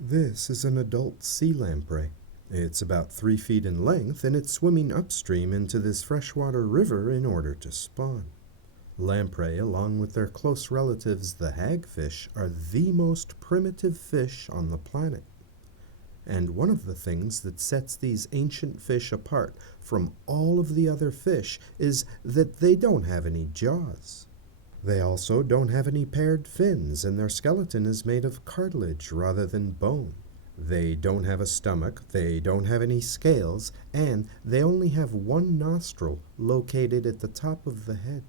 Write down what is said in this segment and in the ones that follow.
This is an adult sea lamprey. It's about 3 feet in length and it's swimming upstream into this freshwater river in order to spawn. Lamprey, along with their close relatives the hagfish, are the most primitive fish on the planet. And one of the things that sets these ancient fish apart from all of the other fish is that they don't have any jaws. They also don't have any paired fins, and their skeleton is made of cartilage rather than bone. They don't have a stomach, they don't have any scales, and they only have one nostril located at the top of the head.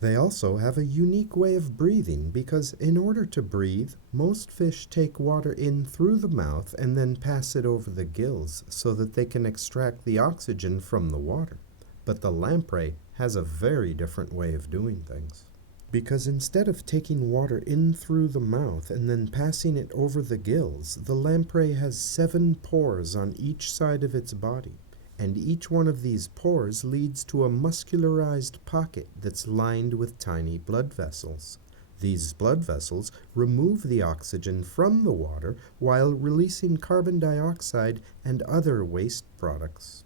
They also have a unique way of breathing because in order to breathe, most fish take water in through the mouth and then pass it over the gills so that they can extract the oxygen from the water. But the lamprey has a very different way of doing things. Because instead of taking water in through the mouth and then passing it over the gills, the lamprey has 7 pores on each side of its body, and each one of these pores leads to a muscularized pocket that's lined with tiny blood vessels. These blood vessels remove the oxygen from the water while releasing carbon dioxide and other waste products.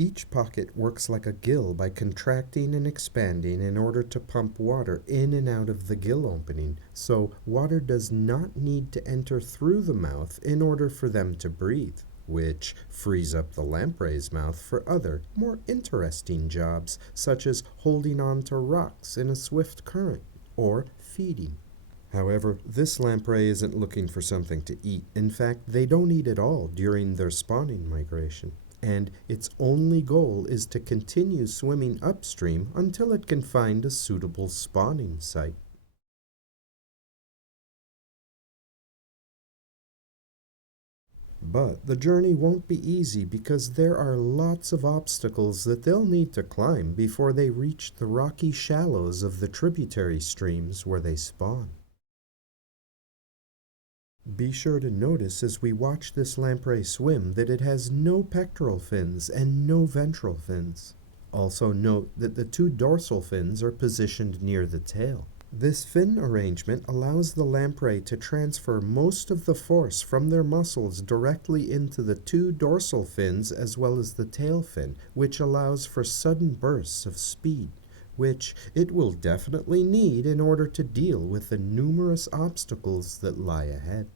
Each pocket works like a gill by contracting and expanding in order to pump water in and out of the gill opening, so water does not need to enter through the mouth in order for them to breathe, which frees up the lamprey's mouth for other, more interesting jobs, such as holding on to rocks in a swift current, or feeding. However, this lamprey isn't looking for something to eat. In fact, they don't eat at all during their spawning migration, and its only goal is to continue swimming upstream until it can find a suitable spawning site. But the journey won't be easy because there are lots of obstacles that they'll need to climb before they reach the rocky shallows of the tributary streams where they spawn. Be sure to notice as we watch this lamprey swim that it has no pectoral fins and no ventral fins. Also note that the 2 dorsal fins are positioned near the tail. This fin arrangement allows the lamprey to transfer most of the force from their muscles directly into the 2 dorsal fins as well as the tail fin, which allows for sudden bursts of speed, which it will definitely need in order to deal with the numerous obstacles that lie ahead.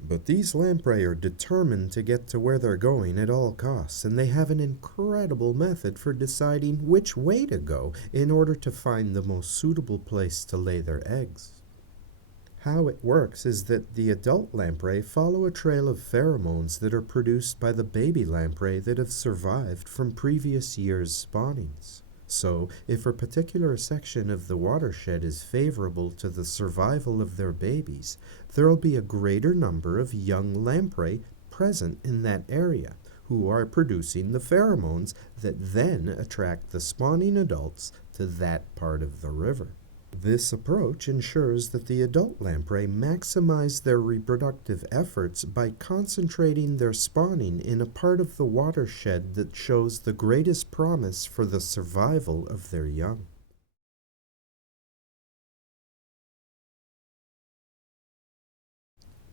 But these lamprey are determined to get to where they're going at all costs, and they have an incredible method for deciding which way to go in order to find the most suitable place to lay their eggs. How it works is that the adult lamprey follow a trail of pheromones that are produced by the baby lamprey that have survived from previous years' spawnings. So, if a particular section of the watershed is favorable to the survival of their babies, there will be a greater number of young lamprey present in that area, who are producing the pheromones that then attract the spawning adults to that part of the river. This approach ensures that the adult lamprey maximize their reproductive efforts by concentrating their spawning in a part of the watershed that shows the greatest promise for the survival of their young.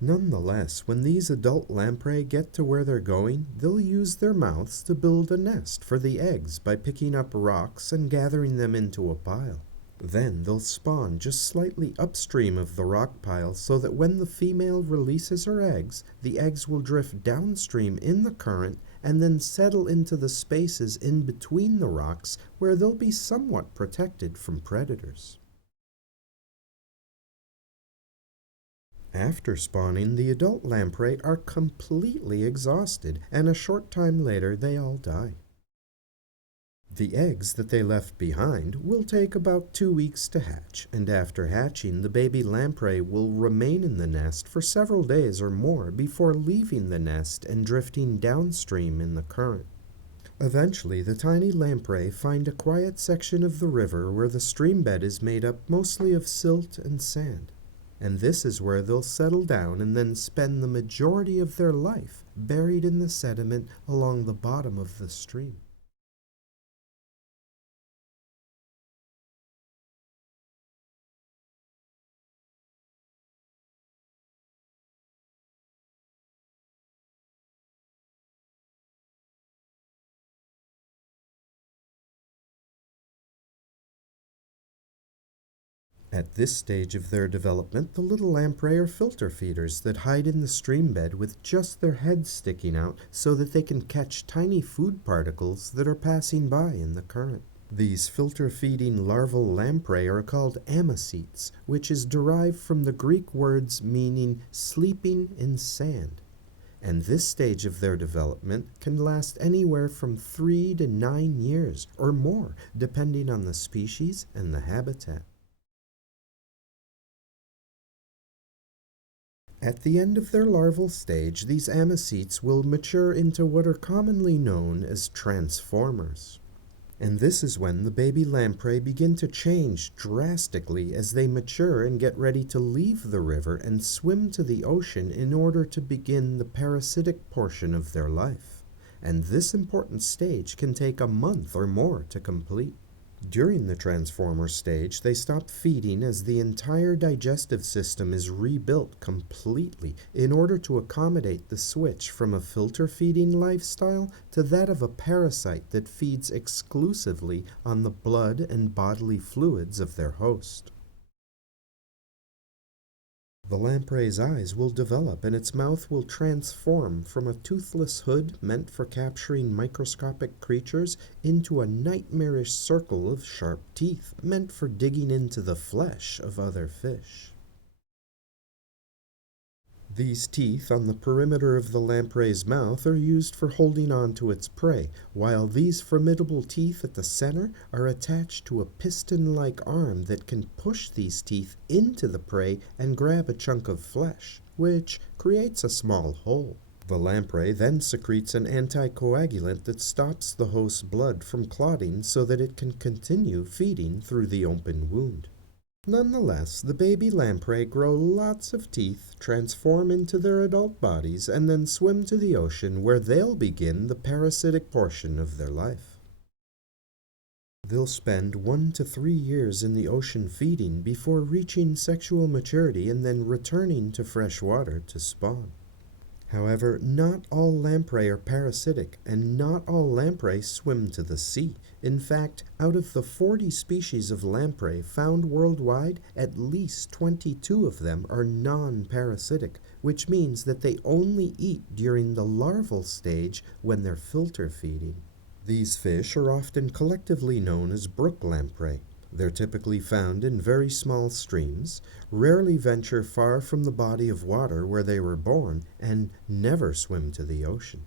Nonetheless, when these adult lamprey get to where they're going, they'll use their mouths to build a nest for the eggs by picking up rocks and gathering them into a pile. Then they'll spawn just slightly upstream of the rock pile so that when the female releases her eggs, the eggs will drift downstream in the current and then settle into the spaces in between the rocks where they'll be somewhat protected from predators. After spawning, the adult lamprey are completely exhausted, and a short time later they all die. The eggs that they left behind will take about 2 weeks to hatch, and after hatching, the baby lamprey will remain in the nest for several days or more before leaving the nest and drifting downstream in the current. Eventually, the tiny lamprey find a quiet section of the river where the stream bed is made up mostly of silt and sand, and this is where they'll settle down and then spend the majority of their life buried in the sediment along the bottom of the stream. At this stage of their development, the little lamprey are filter feeders that hide in the stream bed with just their heads sticking out so that they can catch tiny food particles that are passing by in the current. These filter-feeding larval lamprey are called amicetes, which is derived from the Greek words meaning sleeping in sand. And this stage of their development can last anywhere from 3 to 9 years or more, depending on the species and the habitat. At the end of their larval stage, these amicetes will mature into what are commonly known as transformers. And this is when the baby lamprey begin to change drastically as they mature and get ready to leave the river and swim to the ocean in order to begin the parasitic portion of their life. And this important stage can take a month or more to complete. During the transformer stage, they stop feeding as the entire digestive system is rebuilt completely in order to accommodate the switch from a filter-feeding lifestyle to that of a parasite that feeds exclusively on the blood and bodily fluids of their host. The lamprey's eyes will develop and its mouth will transform from a toothless hood meant for capturing microscopic creatures into a nightmarish circle of sharp teeth meant for digging into the flesh of other fish. These teeth on the perimeter of the lamprey's mouth are used for holding on to its prey, while these formidable teeth at the center are attached to a piston-like arm that can push these teeth into the prey and grab a chunk of flesh, which creates a small hole. The lamprey then secretes an anticoagulant that stops the host's blood from clotting so that it can continue feeding through the open wound. Nonetheless, the baby lamprey grow lots of teeth, transform into their adult bodies, and then swim to the ocean where they'll begin the parasitic portion of their life. They'll spend 1 to 3 years in the ocean feeding before reaching sexual maturity and then returning to fresh water to spawn. However, not all lamprey are parasitic, and not all lamprey swim to the sea. In fact, out of the 40 species of lamprey found worldwide, at least 22 of them are non-parasitic, which means that they only eat during the larval stage when they're filter feeding. These fish are often collectively known as brook lamprey. They're typically found in very small streams, rarely venture far from the body of water where they were born, and never swim to the ocean.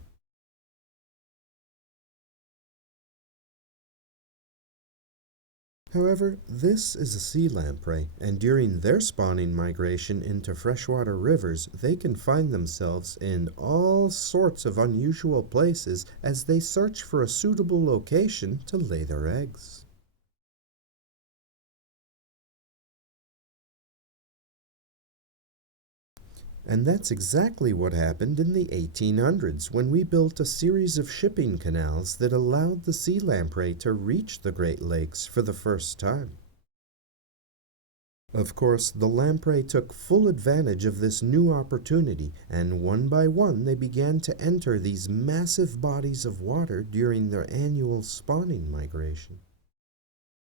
However, this is a sea lamprey, and during their spawning migration into freshwater rivers, they can find themselves in all sorts of unusual places as they search for a suitable location to lay their eggs. And that's exactly what happened in the 1800s when we built a series of shipping canals that allowed the sea lamprey to reach the Great Lakes for the first time. Of course, the lamprey took full advantage of this new opportunity, and one by one they began to enter these massive bodies of water during their annual spawning migration.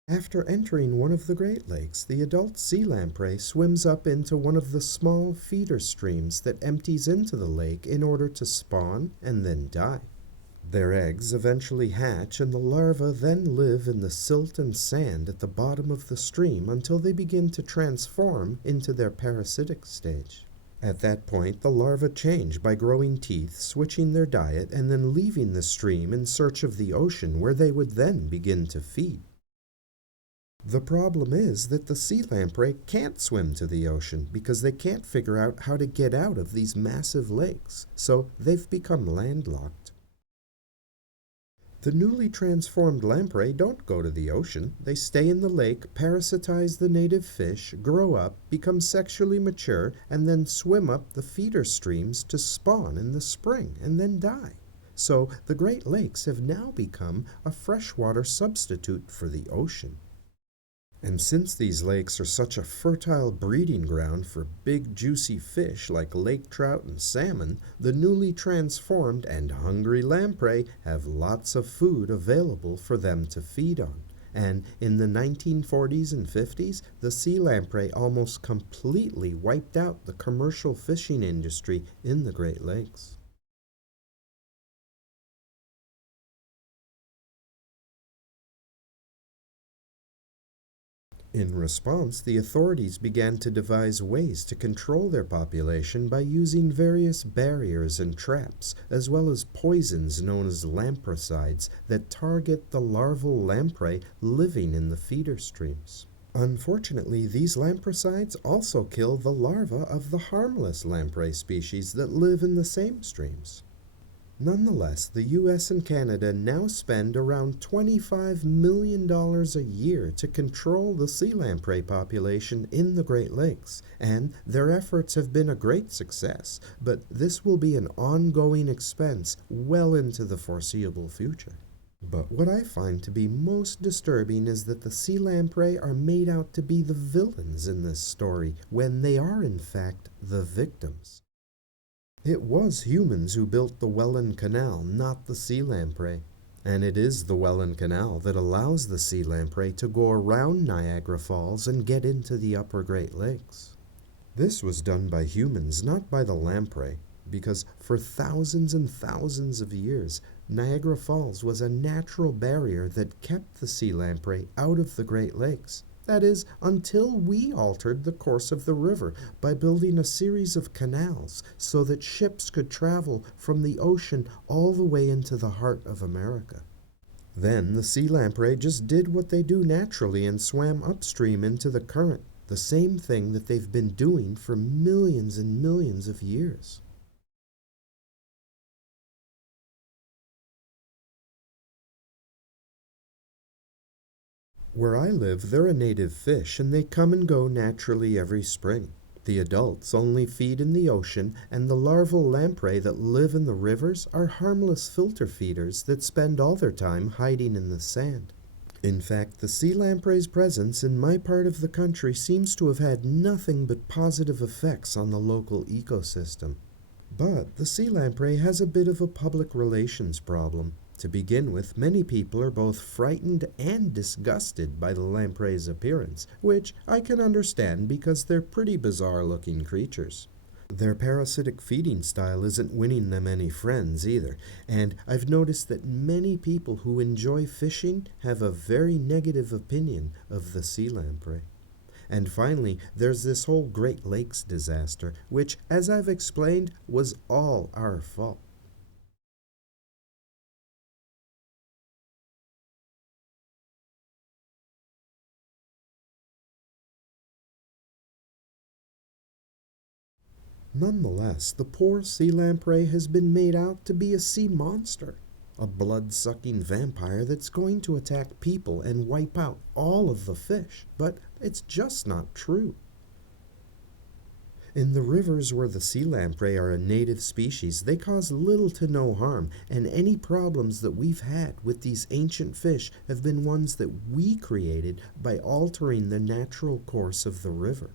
After entering one of the Great Lakes, the adult sea lamprey swims up into one of the small feeder streams that empties into the lake in order to spawn and then die. Their eggs eventually hatch, and the larvae then live in the silt and sand at the bottom of the stream until they begin to transform into their parasitic stage. At that point, the larvae change by growing teeth, switching their diet, and then leaving the stream in search of the ocean where they would then begin to feed. The problem is that the sea lamprey can't swim to the ocean because they can't figure out how to get out of these massive lakes, so they've become landlocked. The newly transformed lamprey don't go to the ocean. They stay in the lake, parasitize the native fish, grow up, become sexually mature, and then swim up the feeder streams to spawn in the spring and then die. So the Great Lakes have now become a freshwater substitute for the ocean. And since these lakes are such a fertile breeding ground for big juicy fish like lake trout and salmon, the newly transformed and hungry lamprey have lots of food available for them to feed on. and in the 1940s and 50s, the sea lamprey almost completely wiped out the commercial fishing industry in the Great Lakes. In response, the authorities began to devise ways to control their population by using various barriers and traps, as well as poisons known as lampricides that target the larval lamprey living in the feeder streams. Unfortunately, these lampricides also kill the larvae of the harmless lamprey species that live in the same streams. Nonetheless, the US and Canada now spend around $25 million a year to control the sea lamprey population in the Great Lakes, and their efforts have been a great success, but this will be an ongoing expense well into the foreseeable future. But what I find to be most disturbing is that the sea lamprey are made out to be the villains in this story, when they are in fact the victims. It was humans who built the Welland Canal, not the sea lamprey. And it is the Welland Canal that allows the sea lamprey to go around Niagara Falls and get into the upper Great Lakes. This was done by humans, not by the lamprey, because for thousands and thousands of years, Niagara Falls was a natural barrier that kept the sea lamprey out of the Great Lakes. That is, until we altered the course of the river by building a series of canals so that ships could travel from the ocean all the way into the heart of America. Then the sea lamprey just did what they do naturally and swam upstream into the current, the same thing that they've been doing for millions and millions of years. Where I live, they're a native fish, and they come and go naturally every spring. The adults only feed in the ocean, and the larval lamprey that live in the rivers are harmless filter feeders that spend all their time hiding in the sand. In fact, the sea lamprey's presence in my part of the country seems to have had nothing but positive effects on the local ecosystem. But the sea lamprey has a bit of a public relations problem. To begin with, many people are both frightened and disgusted by the lamprey's appearance, which I can understand because they're pretty bizarre-looking creatures. Their parasitic feeding style isn't winning them any friends either, and I've noticed that many people who enjoy fishing have a very negative opinion of the sea lamprey. And finally, there's this whole Great Lakes disaster, which, as I've explained, was all our fault. Nonetheless, the poor sea lamprey has been made out to be a sea monster, a blood-sucking vampire that's going to attack people and wipe out all of the fish, but it's just not true. In the rivers where the sea lamprey are a native species, they cause little to no harm, and any problems that we've had with these ancient fish have been ones that we created by altering the natural course of the river.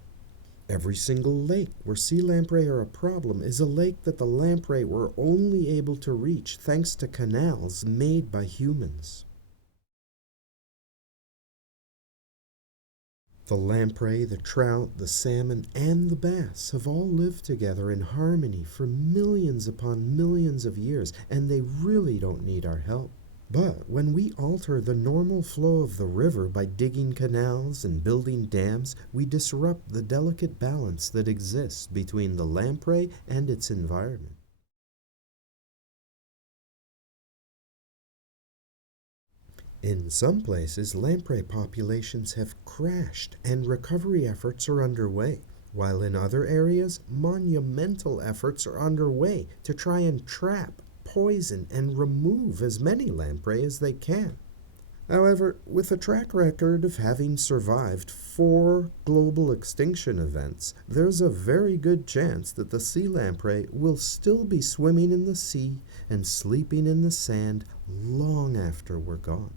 Every single lake where sea lamprey are a problem is a lake that the lamprey were only able to reach thanks to canals made by humans. The lamprey, the trout, the salmon, and the bass have all lived together in harmony for millions upon millions of years, and they really don't need our help. But when we alter the normal flow of the river by digging canals and building dams, we disrupt the delicate balance that exists between the lamprey and its environment. In some places, lamprey populations have crashed and recovery efforts are underway, while in other areas, monumental efforts are underway to try and trap, poison, and remove as many lamprey as they can. However, with a track record of having survived 4 global extinction events, there's a very good chance that the sea lamprey will still be swimming in the sea and sleeping in the sand long after we're gone.